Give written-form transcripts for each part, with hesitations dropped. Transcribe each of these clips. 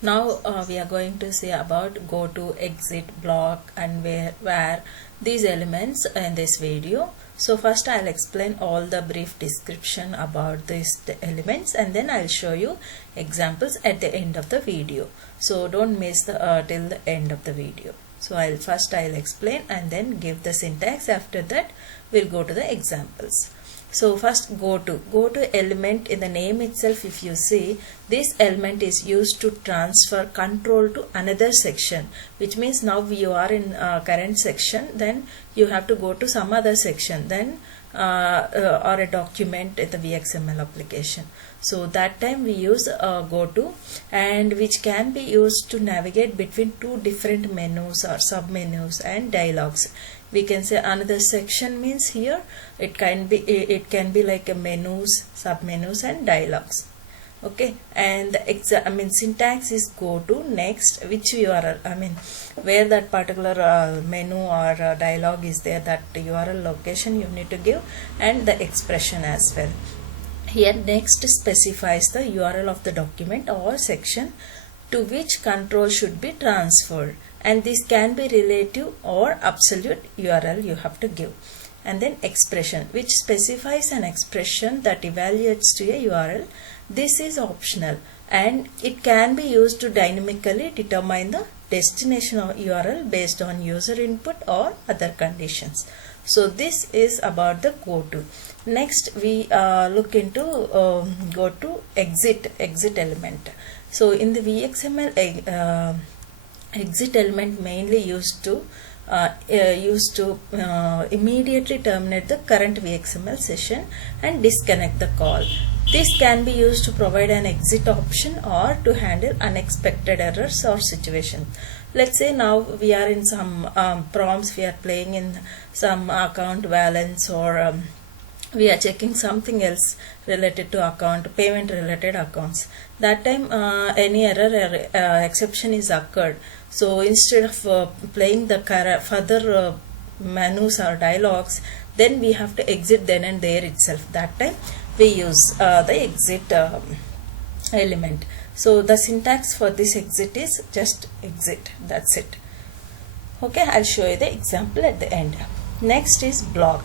Now we are going to see about go to, exit, block and where these elements in this video. So first I'll explain all the brief description about these elements, and then I'll show you examples at the end of the video. So don't miss the till the end of the video. So I'll explain and then give the syntax. After that we'll go to the examples. So first go to element in the name itself. If you see, this element is used to transfer control to another section, which means now you are in current section, then you have to go to some other section, then or a document in the VXML application. So that time we use goto, and which can be used to navigate between two different menus or submenus and dialogues. We can say another section means here it can be like a menus, submenus and dialogues. Okay, and the syntax is go to, next, which URL, where that particular menu or dialogue is there, that URL location you need to give, and the expression as well. Here next specifies the URL of the document or section to which control should be transferred, and this can be relative or absolute URL you have to give. And then expression, which specifies an expression that evaluates to a URL. This is optional and it can be used to dynamically determine the destination of URL based on user input or other conditions. So this is about the go to. Next we look into go to exit element. So in the VXML exit element mainly used to immediately terminate the current VXML session and disconnect the call. This can be used to provide an exit option or to handle unexpected errors or situation. Let's say now we are in some prompts, we are playing in some account balance, or we are checking something else related to account, payment related accounts. That time any error exception is occurred. So instead of playing the further menus or dialogues, then we have to exit then and there itself. That time we use the exit element. So the syntax for this exit is just exit. That's it. Okay, I'll show you the example at the end. Next is block.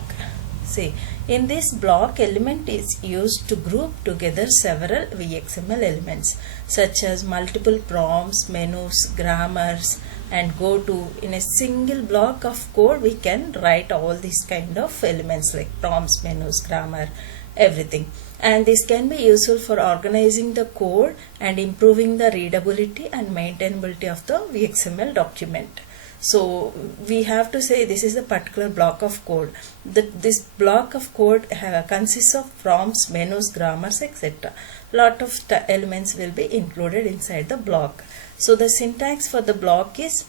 See, in this block, element is used to group together several VXML elements such as multiple prompts, menus, grammars and go to. In a single block of code we can write all these kind of elements like prompts, menus, grammar, everything. And this can be useful for organizing the code and improving the readability and maintainability of the VXML document. So we have to say this is a particular block of code. This block of code consists of prompts, menus, grammars, etc. Lot of elements will be included inside the block. So the syntax for the block is,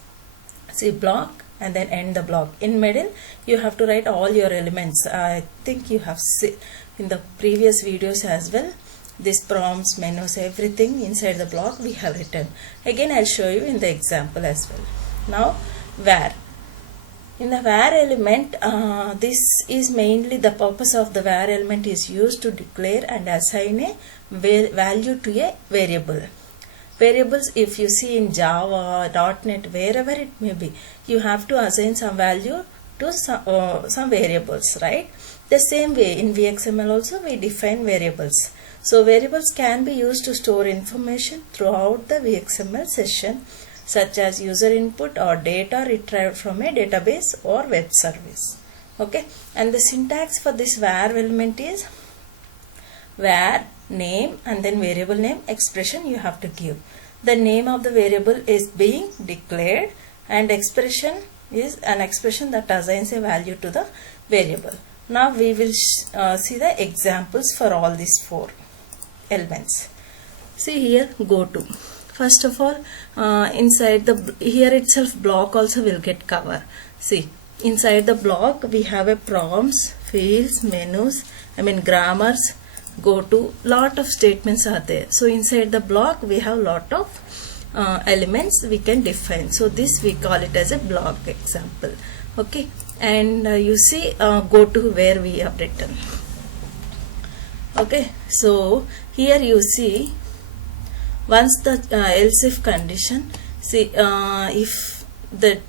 see, block and then end the block. In middle you have to write all your elements. I think you have seen in the previous videos as well. These prompts, menus, everything inside the block we have written. Again I'll show you in the example as well. Now where. In the where element, this is mainly the purpose of the where element is used to declare and assign a value to a variable. Variables, if you see in Java, .NET, wherever it may be, you have to assign some value to some variables, right? The same way in VXML also we define variables. So variables can be used to store information throughout the VXML session, such as user input or data retrieved from a database or web service. Okay, and the syntax for this where element is where name and then variable name, expression you have to give. The name of the variable is being declared and expression is an expression that assigns a value to the variable. Now we will see the examples for all these four elements. See here, go to. First of all, inside here itself block also will get cover. See, inside the block we have a prompts, fields, menus, grammars, go to, lot of statements are there. So inside the block we have lot of elements we can define. So this we call it as a block example. Okay, and you see go to where we have written. Okay, so here you see Once the else if condition, see if the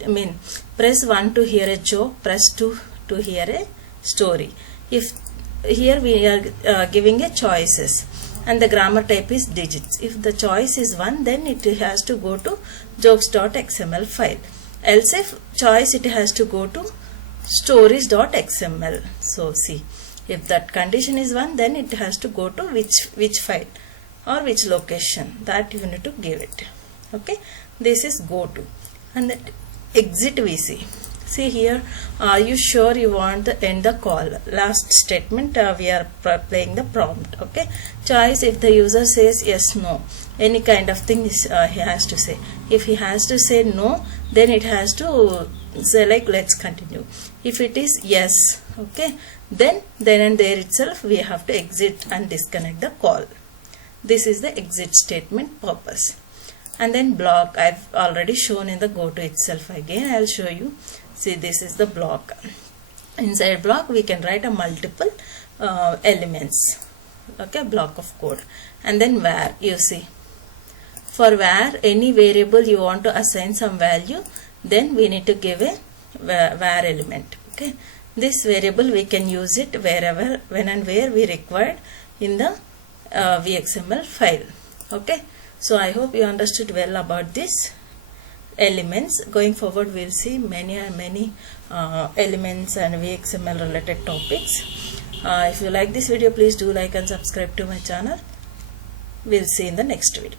press 1 to hear a joke, press 2 to hear a story. If here we are giving a choices and the grammar type is digits. If the choice is 1, then it has to go to jokes.xml file. Else if choice, it has to go to stories.xml. So see, if that condition is 1, then it has to go to which file or which location, that you need to give it. Okay, this is go to. And that exit we see. See here, are you sure you want to end the call? Last statement, we are playing the prompt. Okay, choice, if the user says yes, no, any kind of thing is, he has to say. If he has to say no, then it has to say like let's continue. If it is yes, okay, then and there itself we have to exit and disconnect the call. This is the exit statement purpose. And then block, I've already shown in the goto itself. Again I'll show you. See, this is the block. Inside block we can write a multiple elements. Okay, block of code. And then var, you see, for var, any variable you want to assign some value, then we need to give a var element. Okay, this variable we can use it wherever, when and where we required in the VXML file. Okay, so I hope you understood well about this elements. Going forward we'll see many elements and VXML related topics. If you like this video, please do like and subscribe to my channel. We'll see in the next video.